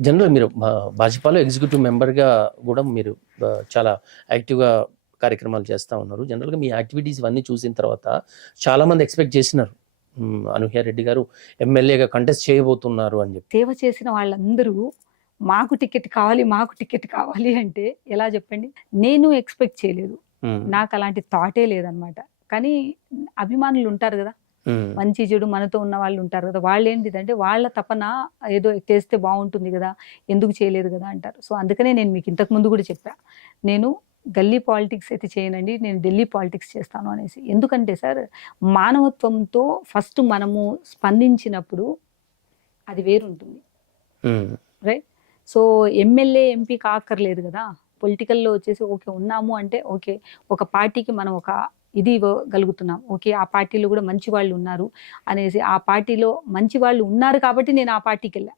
General మీరు భాజపాలో executive మెంబర్‌గా గూడా మీరు చాలా యాక్టివ్‌గా కార్యక్రమాలు చేస్తా ఉన్నారు. జనరల్‌గా మీ యాక్టివిటీస్ ఇవన్నీ చూసిన తర్వాత చాలామంది ఎక్స్‌పెక్ట్ చేసినారు. అనూహ్య రెడ్డి గారు ఎమ్మెల్యేగా కంటెస్ట్ చేయబోతున్నారు అని చెప్పి. సేవ చేసిన వాళ్ళందరూ మాకు టికెట్ కావాలి, మాకు టికెట్ కావాలి అంటే ఎలా చెప్పండి? నేను ఎక్స్‌పెక్ట్ చేయలేదు. నాకు అలాంటి థాటే లేదనమాట. కానీ అభిమానులు ఉంటారు గదా! మంచి చెడు మనతో ఉన్న వాళ్ళు ఉంటారు కదా, వాళ్ళు ఏంటిదంటే వాళ్ళ తపన ఏదో చేస్తే బాగుంటుంది కదా, ఎందుకు చేయలేదు కదా అంటారు. సో అందుకనే నేను మీకు ఇంతకు ముందు కూడా చెప్పా, నేను గల్లీ పాలిటిక్స్ అయితే చేయనండి, నేను ఢిల్లీ పాలిటిక్స్ చేస్తాను అనేసి. ఎందుకంటే సార్, మానవత్వంతో ఫస్ట్ మనము స్పందించినప్పుడు అది వేరుంటుంది, రైట్? సో ఎమ్మెల్యే ఎంపీ కాక్కర్లేదు కదా, పొలిటికల్లో వచ్చేసి ఓకే ఉన్నాము అంటే ఓకే, ఒక పార్టీకి మనం ఒక ఇది ఇవ్వగలుగుతున్నాం, ఓకే ఆ పార్టీలో కూడా మంచి వాళ్ళు ఉన్నారు అనేసి, ఆ పార్టీలో మంచి వాళ్ళు ఉన్నారు కాబట్టి నేను ఆ పార్టీకి వెళ్ళా.